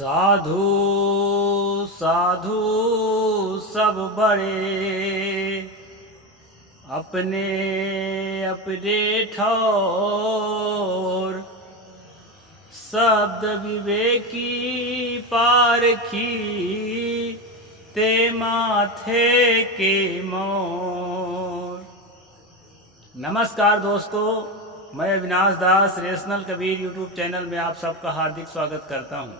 साधु साधु सब बड़े अपने अपने ठौर, शब्द विवेकी पारखी ते माथे के मोर। नमस्कार दोस्तों, मैं अविनाश दास रेशनल कबीर यूट्यूब चैनल में आप सबका हार्दिक स्वागत करता हूं।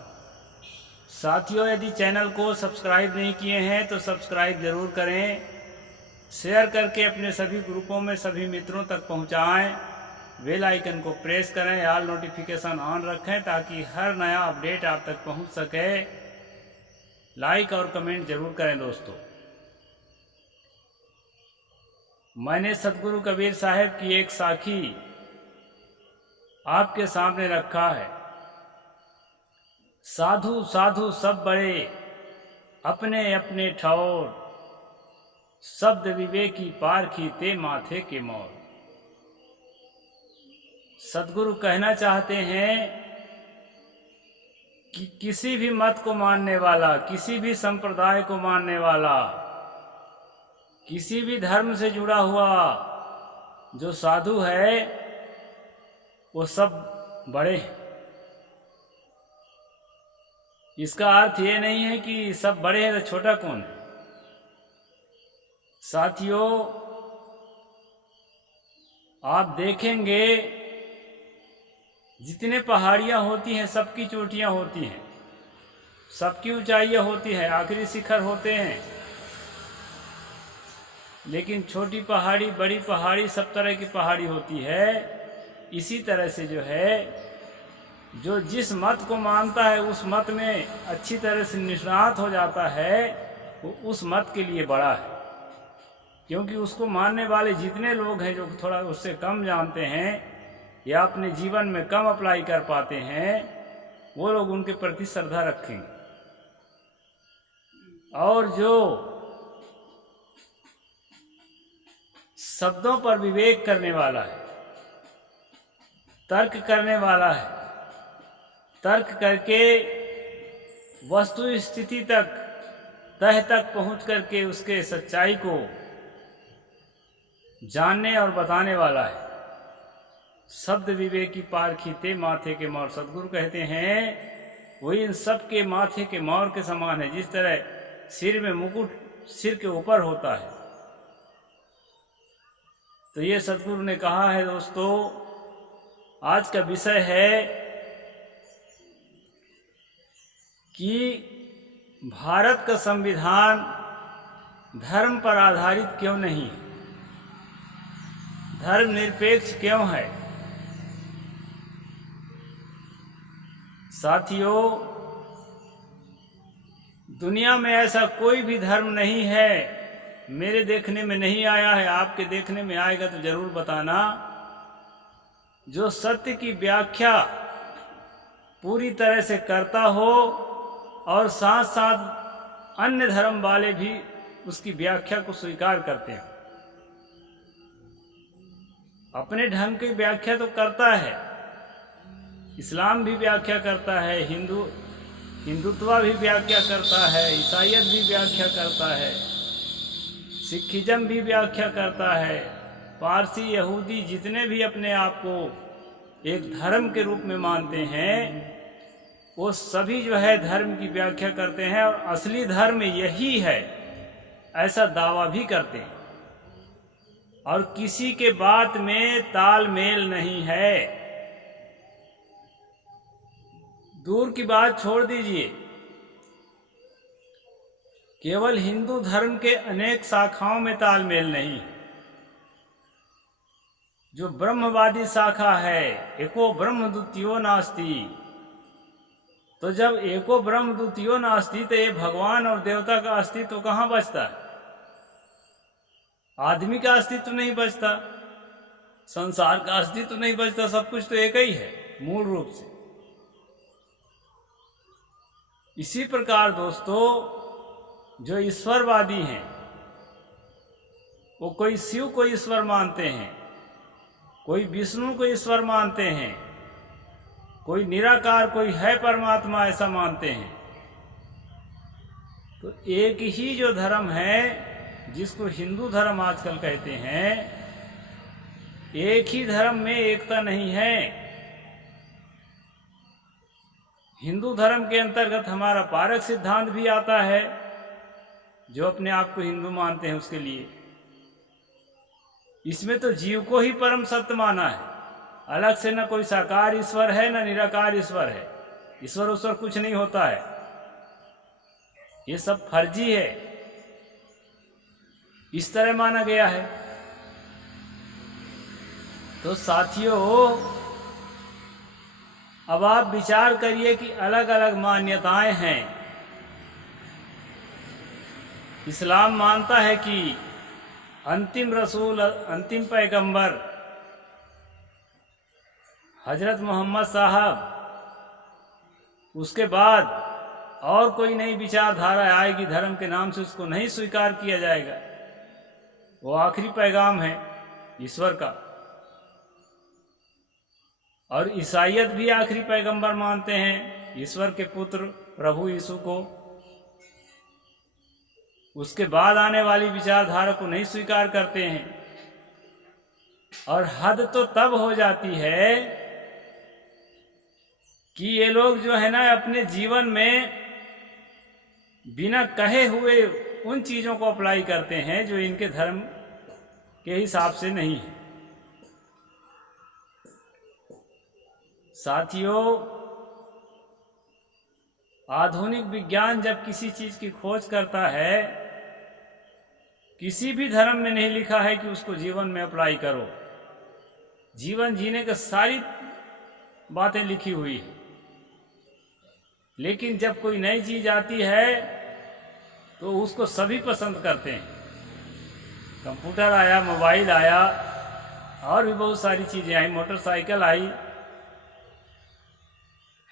साथियों, यदि चैनल को सब्सक्राइब नहीं किए हैं तो सब्सक्राइब ज़रूर करें, शेयर करके अपने सभी ग्रुपों में सभी मित्रों तक पहुंचाएं, बेल आइकन को प्रेस करें, ऑल नोटिफिकेशन ऑन रखें ताकि हर नया अपडेट आप तक पहुंच सके। लाइक और कमेंट जरूर करें दोस्तों। मैंने सतगुरु कबीर साहब की एक साखी आपके सामने रखा है। साधु साधु सब बड़े अपने अपने ठौर, शब्द विवेकी पारखी ते माथे के मोर। सतगुरु कहना चाहते हैं कि किसी भी मत को मानने वाला, किसी भी संप्रदाय को मानने वाला, किसी भी धर्म से जुड़ा हुआ जो साधु है वो सब बड़े हैं। इसका अर्थ ये नहीं है कि सब बड़े हैं तो छोटा कौन है। साथियों, आप देखेंगे जितने पहाड़ियां होती हैं सबकी चोटियां होती हैं, सबकी ऊंचाइयां होती हैं, आखिरी शिखर होते हैं। लेकिन छोटी पहाड़ी, बड़ी पहाड़ी, सब तरह की पहाड़ी होती है। इसी तरह से जो है, जो जिस मत को मानता है उस मत में अच्छी तरह से निष्णात हो जाता है, वो उस मत के लिए बड़ा है। क्योंकि उसको मानने वाले जितने लोग हैं जो थोड़ा उससे कम जानते हैं या अपने जीवन में कम अप्लाई कर पाते हैं, वो लोग उनके प्रति श्रद्धा रखेंगे। और जो शब्दों पर विवेक करने वाला है, तर्क करने वाला है, तर्क करके वस्तु स्थिति तक, तह तक पहुंच करके उसके सच्चाई को जानने और बताने वाला है, शब्द विवेकी पारखी ते माथे के मोर। सतगुरु कहते हैं वही इन सब के माथे के मोर के समान है। जिस तरह सिर में मुकुट सिर के ऊपर होता है, तो ये सतगुरु ने कहा है। दोस्तों, आज का विषय है कि भारत का संविधान धर्म पर आधारित क्यों नहीं है, धर्मनिरपेक्ष क्यों है। साथियों, दुनिया में ऐसा कोई भी धर्म नहीं है, मेरे देखने में नहीं आया है, आपके देखने में आएगा तो जरूर बताना, जो सत्य की व्याख्या पूरी तरह से करता हो और साथ साथ अन्य धर्म वाले भी उसकी व्याख्या को स्वीकार करते हैं। अपने ढंग की व्याख्या तो करता है, इस्लाम भी व्याख्या करता है, हिंदुत्व भी व्याख्या करता है, ईसाईयत भी व्याख्या करता है, सिखिज्म भी व्याख्या करता है, पारसी, यहूदी जितने भी अपने आप को एक धर्म के रूप में मानते हैं, वो सभी जो है धर्म की व्याख्या करते हैं और असली धर्म यही है ऐसा दावा भी करते हैं। और किसी के बात में तालमेल नहीं है। दूर की बात छोड़ दीजिए, केवल हिंदू धर्म के अनेक शाखाओं में तालमेल नहीं। जो ब्रह्मवादी शाखा है, एको ब्रह्म द्वितीयो नास्ति, तो जब एको ब्रह्म द्वितीयो नास्ति तो ये भगवान और देवता का अस्तित्व तो कहाँ बचता है? आदमी का अस्तित्व तो नहीं बचता, संसार का अस्तित्व तो नहीं बचता, सब कुछ तो एक ही है मूल रूप से। इसी प्रकार दोस्तों, जो ईश्वरवादी हैं वो कोई शिव को ईश्वर मानते हैं, कोई विष्णु को ईश्वर मानते हैं, कोई निराकार, कोई है परमात्मा, ऐसा मानते हैं। तो एक ही जो धर्म है, जिसको हिंदू धर्म आजकल कहते हैं, एक ही धर्म में एकता नहीं है। हिंदू धर्म के अंतर्गत हमारा पारक सिद्धांत भी आता है, जो अपने आप को हिंदू मानते हैं उसके लिए। इसमें तो जीव को ही परम सत्य माना है, अलग से न कोई साकार ईश्वर है न निराकार ईश्वर है। ईश्वर उश्वर कुछ नहीं होता है, ये सब फर्जी है, इस तरह माना गया है। तो साथियों, अब आप विचार करिए कि अलग अलग मान्यताएं हैं। इस्लाम मानता है कि अंतिम रसूल, अंतिम पैगंबर हजरत मोहम्मद साहब, उसके बाद और कोई नई विचारधारा आएगी धर्म के नाम से, उसको नहीं स्वीकार किया जाएगा। वो आखिरी पैगाम है ईश्वर का। और ईसाईयत भी आखिरी पैगंबर मानते हैं, ईश्वर के पुत्र प्रभु यीशु को। उसके बाद आने वाली विचारधारा को नहीं स्वीकार करते हैं। और हद तो तब हो जाती है कि ये लोग जो है ना, अपने जीवन में बिना कहे हुए उन चीजों को अप्लाई करते हैं जो इनके धर्म के हिसाब से नहीं है। साथियों, आधुनिक विज्ञान जब किसी चीज की खोज करता है, किसी भी धर्म में नहीं लिखा है कि उसको जीवन में अप्लाई करो। जीवन जीने की सारी बातें लिखी हुई है, लेकिन जब कोई नई चीज आती है तो उसको सभी पसंद करते हैं। कंप्यूटर आया, मोबाइल आया, और भी बहुत सारी चीजें आई, मोटरसाइकिल आई,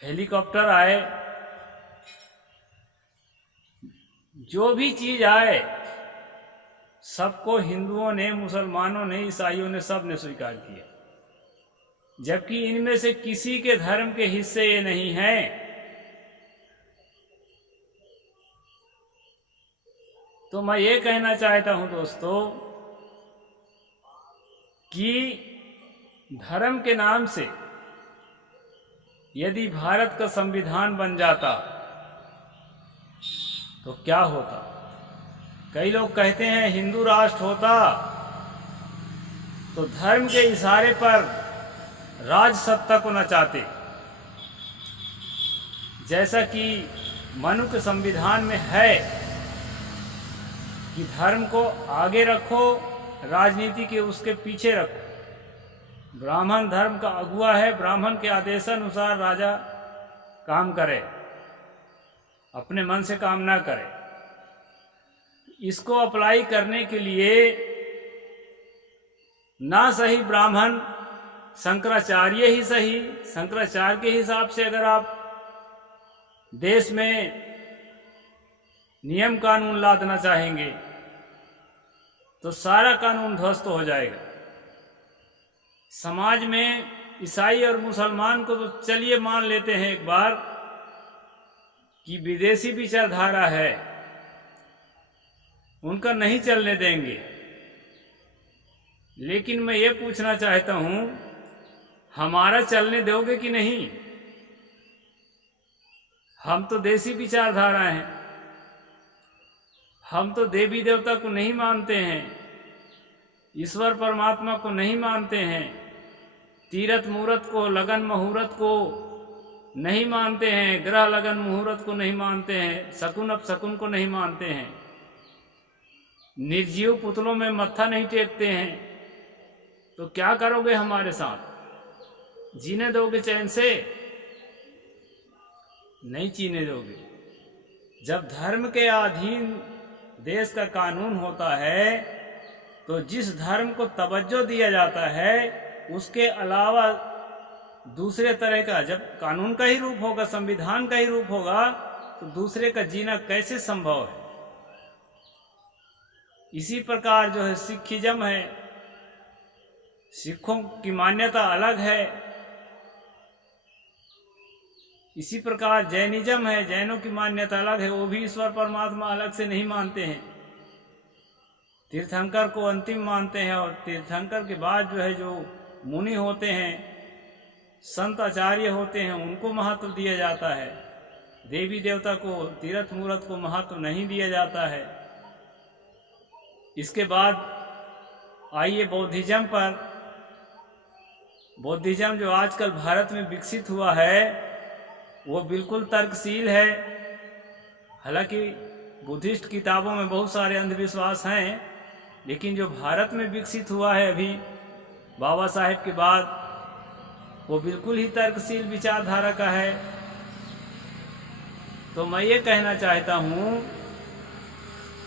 हेलीकॉप्टर आए, जो भी चीज आए सबको हिंदुओं ने, मुसलमानों ने, ईसाइयों ने, सब ने स्वीकार किया, जबकि इनमें से किसी के धर्म के हिस्से ये नहीं हैं। तो मैं ये कहना चाहता हूं दोस्तों कि धर्म के नाम से यदि भारत का संविधान बन जाता तो क्या होता। कई लोग कहते हैं हिंदू राष्ट्र होता तो धर्म के इशारे पर राज सत्ता को न चाहते, जैसा कि मनु के संविधान में है कि धर्म को आगे रखो, राजनीति के उसके पीछे रखो। ब्राह्मण धर्म का अगुवा है, ब्राह्मण के आदेशानुसार राजा काम करे, अपने मन से काम ना करे। इसको अप्लाई करने के लिए ना सही ब्राह्मण, शंकराचार्य ही सही। शंकराचार्य के हिसाब से अगर आप देश में नियम कानून लादना चाहेंगे तो सारा कानून ध्वस्त हो जाएगा। समाज में ईसाई और मुसलमान को तो चलिए मान लेते हैं एक बार कि विदेशी विचारधारा है, उनका नहीं चलने देंगे। लेकिन मैं ये पूछना चाहता हूं, हमारा चलने दोगे कि नहीं? हम तो देसी विचारधारा हैं, हम तो देवी देवता को नहीं मानते हैं, ईश्वर परमात्मा को नहीं मानते हैं, तीरथ मुहूर्त को, लगन मुहूर्त को नहीं मानते हैं, ग्रह लगन मुहूर्त को नहीं मानते हैं, शकुन अपशकुन को नहीं मानते हैं, निर्जीव पुतलों में मत्था नहीं टेकते हैं। तो क्या करोगे हमारे साथ? जीने दोगे चैन से? नहीं जीने दोगे। जब धर्म के अधीन देश का कानून होता है तो जिस धर्म को तवज्जो दिया जाता है उसके अलावा दूसरे तरह का, जब कानून का ही रूप होगा, संविधान का ही रूप होगा, तो दूसरे का जीना कैसे संभव है? इसी प्रकार जो है सिखिज्म है, सिखों की मान्यता अलग है, इसी प्रकार जैनिज्म है, जैनों की मान्यता अलग है, वो भी ईश्वर परमात्मा अलग से नहीं मानते हैं। तीर्थंकर को अंतिम मानते हैं और तीर्थंकर के बाद जो है जो मुनि होते हैं, संत आचार्य होते हैं, उनको महत्व दिया जाता है। देवी देवता को, तीर्थ मूर्त को महत्व नहीं दिया जाता है। इसके बाद आइए बौद्धिज्म पर। बौद्धिज्म जो आजकल भारत में विकसित हुआ है वो बिल्कुल तर्कशील है। हालांकि बुद्धिस्ट किताबों में बहुत सारे अंधविश्वास हैं, लेकिन जो भारत में विकसित हुआ है अभी बाबा साहेब के बाद, वो बिल्कुल ही तर्कशील विचारधारा का है। तो मैं ये कहना चाहता हूँ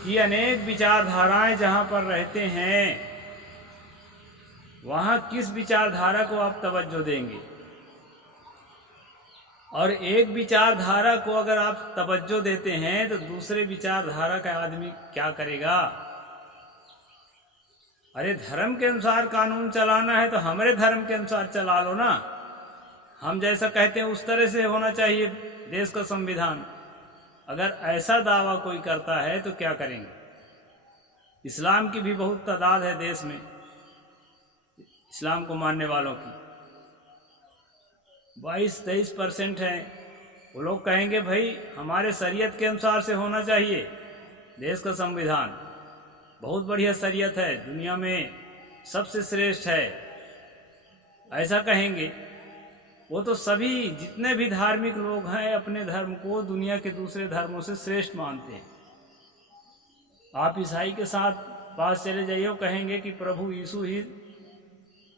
कि अनेक विचारधाराएं जहाँ पर रहते हैं, वहाँ किस विचारधारा को आप तवज्जो देंगे? और एक विचारधारा को अगर आप तवज्जो देते हैं तो दूसरे विचारधारा का आदमी क्या करेगा? अरे धर्म के अनुसार कानून चलाना है तो हमारे धर्म के अनुसार चला लो ना। हम जैसा कहते हैं उस तरह से होना चाहिए देश का संविधान। अगर ऐसा दावा कोई करता है तो क्या करेंगे? इस्लाम की भी बहुत तादाद है देश में, इस्लाम को मानने वालों की 22-23% है। वो लोग कहेंगे भाई हमारे शरीयत के अनुसार से होना चाहिए देश का संविधान, बहुत बढ़िया शरीयत है, दुनिया में सबसे श्रेष्ठ है, ऐसा कहेंगे। वो तो सभी जितने भी धार्मिक लोग हैं अपने धर्म को दुनिया के दूसरे धर्मों से श्रेष्ठ मानते हैं। आप ईसाई के साथ पास चले जाइए, वो कहेंगे कि प्रभु यीशु ही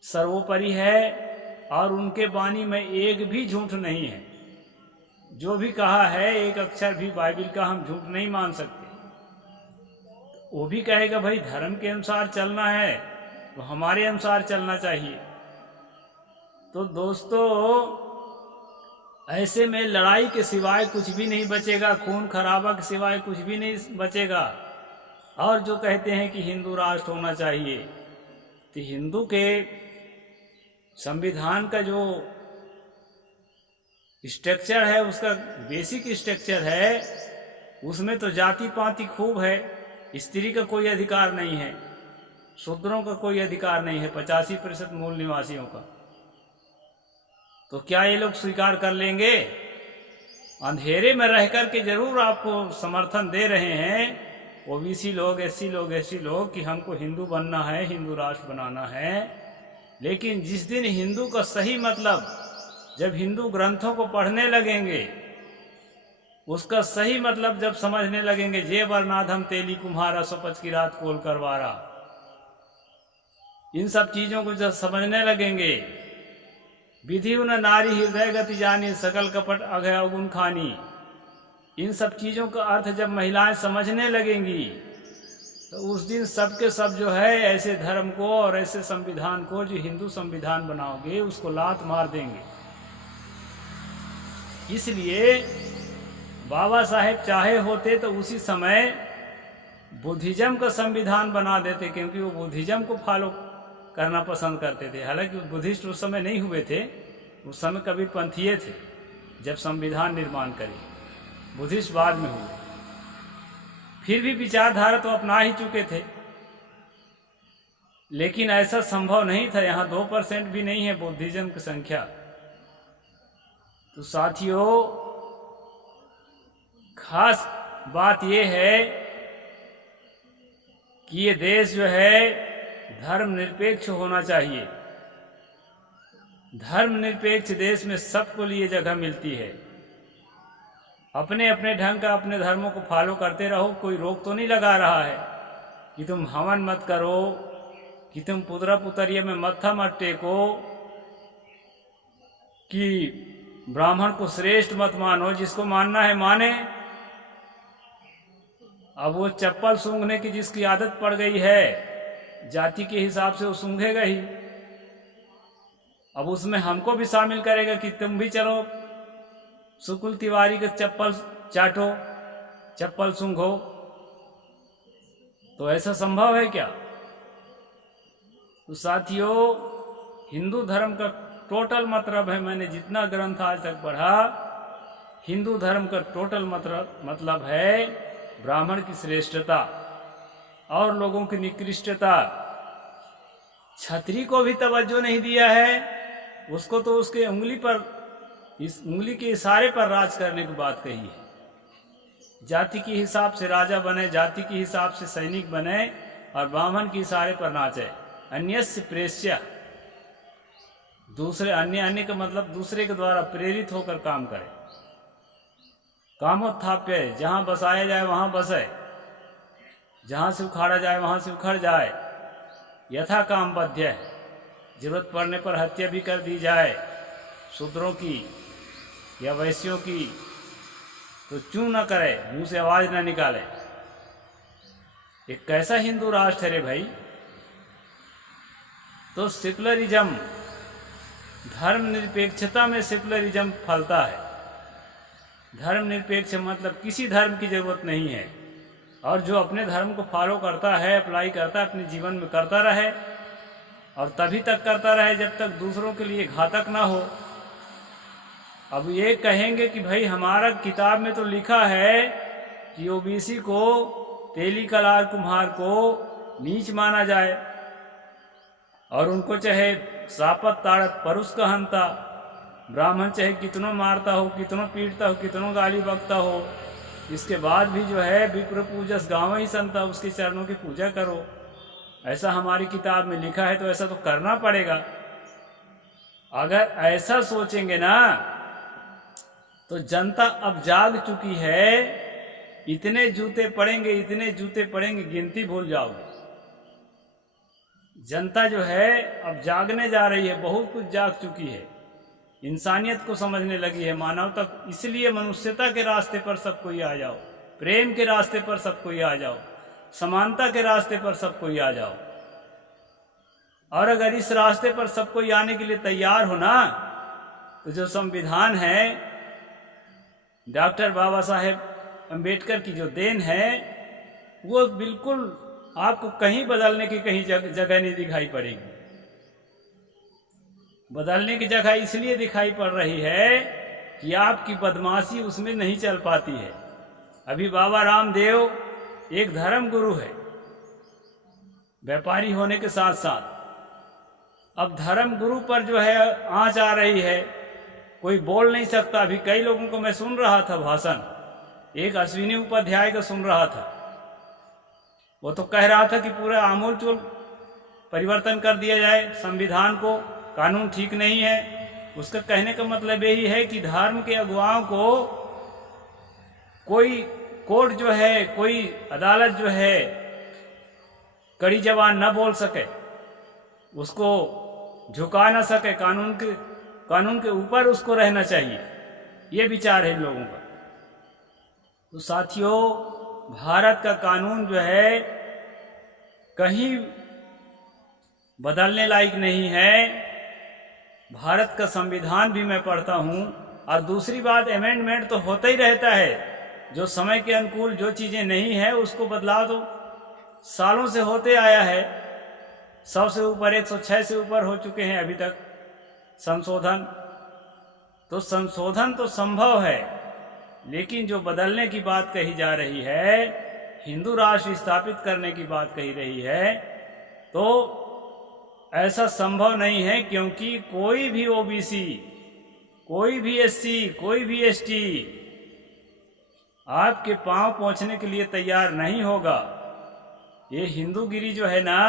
सर्वोपरि है और उनके वाणी में एक भी झूठ नहीं है। जो भी कहा है एक अक्षर भी बाइबल का हम झूठ नहीं मान सकते। वो भी कहेगा भाई धर्म के अनुसार चलना है तो हमारे अनुसार चलना चाहिए। तो दोस्तों ऐसे में लड़ाई के सिवाय कुछ भी नहीं बचेगा, खून खराबा के सिवाय कुछ भी नहीं बचेगा। और जो कहते हैं कि हिंदू राष्ट्र होना चाहिए, तो हिंदू के संविधान का जो स्ट्रक्चर है, उसका बेसिक स्ट्रक्चर है, उसमें तो जाति पाति खूब है। स्त्री का कोई अधिकार नहीं है, शूद्रों का कोई अधिकार नहीं है, 85% मूल निवासियों का। तो क्या ये लोग स्वीकार कर लेंगे? अंधेरे में रह कर के जरूर आपको समर्थन दे रहे हैं ओबीसी लोग, एससी लोग, एसटी लोग कि हमको हिंदू बनना है, हिंदू राष्ट्र बनाना है। लेकिन जिस दिन हिंदू का सही मतलब, जब हिंदू ग्रंथों को पढ़ने लगेंगे, उसका सही मतलब जब समझने लगेंगे, जे वर्णाधम तेली कुम्हारा सपच की रात कोल करवारा, इन सब चीजों को जब समझने लगेंगे, विधि उन नारी हृदय गति जानी सकल कपट अघय अवगुण खानी, इन सब चीजों का अर्थ जब महिलाएं समझने लगेंगी तो उस दिन सबके सब जो है ऐसे धर्म को और ऐसे संविधान को जो हिंदू संविधान बनाओगे उसको लात मार देंगे। इसलिए बाबा साहेब चाहे होते तो उसी समय बुद्धिज्म का संविधान बना देते, क्योंकि वो बुद्धिज्म को फॉलो करना पसंद करते थे। हालांकि बुद्धिस्ट उस समय नहीं हुए थे, उस समय कबीरपंथीय थे जब संविधान निर्माण करे, बुद्धिस्ट बाद में हुए। फिर भी विचारधारा तो अपना ही चुके थे, लेकिन ऐसा संभव नहीं था। यहाँ 2% भी नहीं है बुद्धिज्म की संख्या। तो साथियों, खास बात यह है कि ये देश जो है धर्मनिरपेक्ष होना चाहिए। धर्मनिरपेक्ष देश में सबको लिए जगह मिलती है। अपने अपने ढंग का अपने धर्मों को फॉलो करते रहो, कोई रोक तो नहीं लगा रहा है कि तुम हवन मत करो, कि तुम पुतरा पुतरिया में मत्था मत टेको, कि ब्राह्मण को श्रेष्ठ मत मानो, जिसको मानना है माने। अब वो चप्पल सूंघने की जिसकी आदत पड़ गई है जाति के हिसाब से, वो सूंघेगा ही। अब उसमें हमको भी शामिल करेगा कि तुम भी चलो सुकुल तिवारी के चप्पल चाटो, चप्पल सूंघो। तो ऐसा संभव है क्या? तो साथियों, हिंदू धर्म का टोटल मतलब है, मैंने जितना ग्रंथ आज तक पढ़ा, हिंदू धर्म का टोटल मतलब है ब्राह्मण की श्रेष्ठता और लोगों की निकृष्टता। क्षत्रिय को भी तवज्जो नहीं दिया है, उसको तो उसके इस उंगली के इशारे पर राज करने की बात कही है। जाति के हिसाब से राजा बने, जाति के हिसाब से सैनिक बने और ब्राह्मण के इशारे पर नाचे। अन्यस्य प्रेष्य, दूसरे अन्य का मतलब दूसरे के द्वारा प्रेरित होकर काम करे। कामोत्थाप्य, जहां बसाया जाए वहां बसे, जहां से उखाड़ा जाए वहां से उखड़ जाए। यथा काम बध्य, जरूरत पड़ने पर हत्या भी कर दी जाए शूद्रों की या वैश्यों की, तो चूं न करे, मुंह से आवाज न निकाले। एक कैसा हिंदू राष्ट्र है भाई। तो सेकुलरिज्म, धर्मनिरपेक्षता में सेकुलरिज्म फलता है। धर्मनिरपेक्ष मतलब किसी धर्म की जरूरत नहीं है, और जो अपने धर्म को फॉलो करता है, अप्लाई करता है, अपने जीवन में करता रहे, और तभी तक करता रहे जब तक दूसरों के लिए घातक ना हो। अब ये कहेंगे कि भाई हमारा किताब में तो लिखा है कि ओबीसी को, तेली कलार कुम्हार को नीच माना जाए और उनको चाहे सापत ताड़त परुष कहनता, ब्राह्मण चाहे कितनों मारता हो, कितनों पीटता हो, कितनों गाली बकता हो, इसके बाद भी जो है विप्र पूजस गाँव ही संता, उसके चरणों की पूजा करो। ऐसा हमारी किताब में लिखा है तो ऐसा तो करना पड़ेगा। अगर ऐसा सोचेंगे ना तो जनता अब जाग चुकी है। इतने जूते पड़ेंगे, इतने जूते पड़ेंगे, गिनती भूल जाओगे। जनता जो है अब जागने जा रही है, बहुत कुछ जाग चुकी है, इंसानियत को समझने लगी है, मानवता। इसलिए मनुष्यता के रास्ते पर सब कोई आ जाओ, प्रेम के रास्ते पर सब कोई आ जाओ, समानता के रास्ते पर सब कोई आ जाओ। और अगर इस रास्ते पर सब कोई आने के लिए तैयार हो ना, तो जो संविधान है, डॉक्टर बाबा साहेब अम्बेडकर की जो देन है, वो बिल्कुल आपको कहीं बदलने की कहीं जगह नहीं दिखाई पड़ेगी। बदलने की जगह इसलिए दिखाई पड़ रही है कि आपकी बदमाशी उसमें नहीं चल पाती है। अभी बाबा रामदेव एक धर्म गुरु है, व्यापारी होने के साथ साथ। अब धर्म गुरु पर जो है आंच आ रही है, कोई बोल नहीं सकता। अभी कई लोगों को मैं सुन रहा था भाषण, एक अश्विनी उपाध्याय का सुन रहा था, वो तो कह रहा था कि पूरा आमूलचूल परिवर्तन कर दिया जाए संविधान को, कानून ठीक नहीं है। उसका कहने का मतलब यही है कि धर्म के अगुवाओं को कोई कोर्ट जो है, कोई अदालत जो है कड़ी जबान न बोल सके, उसको झुका न सके, कानून के ऊपर उसको रहना चाहिए। ये विचार है इन लोगों का। तो साथियों, भारत का कानून जो है कहीं बदलने लायक नहीं है। भारत का संविधान भी मैं पढ़ता हूँ, और दूसरी बात, अमेंडमेंट तो होता ही रहता है। जो समय के अनुकूल जो चीज़ें नहीं है उसको बदलाव तो सालों से होते आया है। 100 से ऊपर, 106 से ऊपर हो चुके हैं अभी तक संशोधन। तो संशोधन तो संभव है, लेकिन जो बदलने की बात कही जा रही है, हिंदू राष्ट्र स्थापित करने की बात कही रही है, तो ऐसा संभव नहीं है। क्योंकि कोई भी ओबीसी, कोई भी एससी, कोई भी एसटी आपके पांव पहुंचने के लिए तैयार नहीं होगा। ये हिंदूगिरी जो है ना,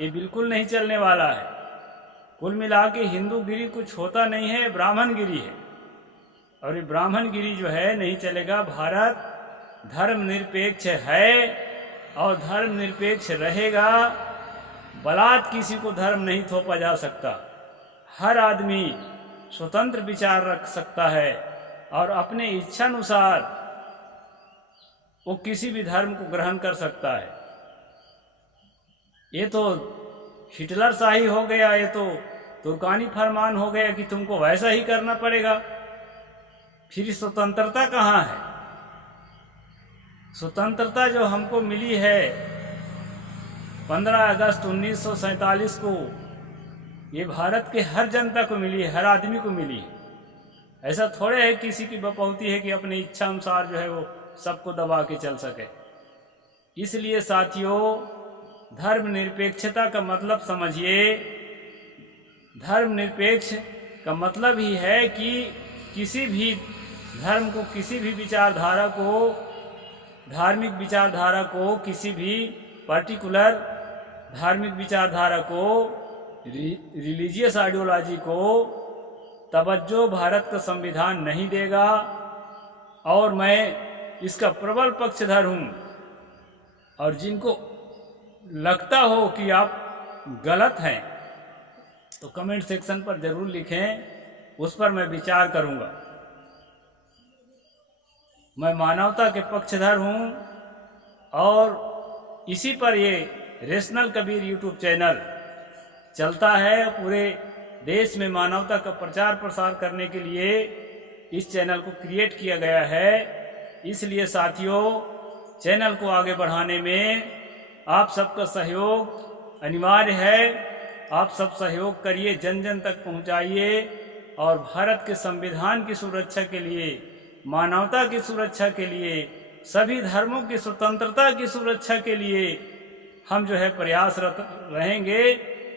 ये बिल्कुल नहीं चलने वाला है। कुल मिला के हिंदूगिरी कुछ होता नहीं है, ब्राह्मणगिरी है। और ये ब्राह्मणगिरी जो है नहीं चलेगा। भारत धर्मनिरपेक्ष है और धर्मनिरपेक्ष रहेगा। बलात् किसी को धर्म नहीं थोपा जा सकता। हर आदमी स्वतंत्र विचार रख सकता है और अपने इच्छानुसार वो किसी भी धर्म को ग्रहण कर सकता है। ये तो हिटलर शाही हो गया, ये तो तुर्कानी फरमान हो गया कि तुमको वैसा ही करना पड़ेगा। फिर स्वतंत्रता कहाँ है? स्वतंत्रता जो हमको मिली है 15 अगस्त 1947 को, ये भारत के हर जनता को मिली है, हर आदमी को मिली है। ऐसा थोड़े है किसी की बपौती है कि अपनी इच्छा अनुसार जो है वो सबको दबा के चल सके। इसलिए साथियों, धर्मनिरपेक्षता का मतलब समझिए। धर्मनिरपेक्ष का मतलब ही है कि किसी भी धर्म को, किसी भी विचारधारा को, धार्मिक विचारधारा को, किसी भी पर्टिकुलर धार्मिक विचारधारा को, रिलीजियस आइडियोलॉजी को तवज्जो भारत का संविधान नहीं देगा। और मैं इसका प्रबल पक्षधर हूँ। और जिनको लगता हो कि आप गलत हैं तो कमेंट सेक्शन पर जरूर लिखें, उस पर मैं विचार करूँगा। मैं मानवता के पक्षधर हूँ और इसी पर ये रेशनल कबीर यूट्यूब चैनल चलता है। पूरे देश में मानवता का प्रचार प्रसार करने के लिए इस चैनल को क्रिएट किया गया है। इसलिए साथियों, चैनल को आगे बढ़ाने में आप सबका सहयोग अनिवार्य है। आप सब सहयोग करिए, जन जन तक पहुंचाइए और भारत के संविधान की सुरक्षा के लिए, मानवता की सुरक्षा के लिए, सभी धर्मों की स्वतंत्रता की सुरक्षा के लिए हम जो है प्रयासरत रहेंगे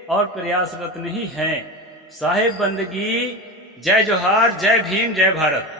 और प्रयासरत नहीं हैं। साहेब बंदगी। जय जोहार, जय भीम, जय भारत।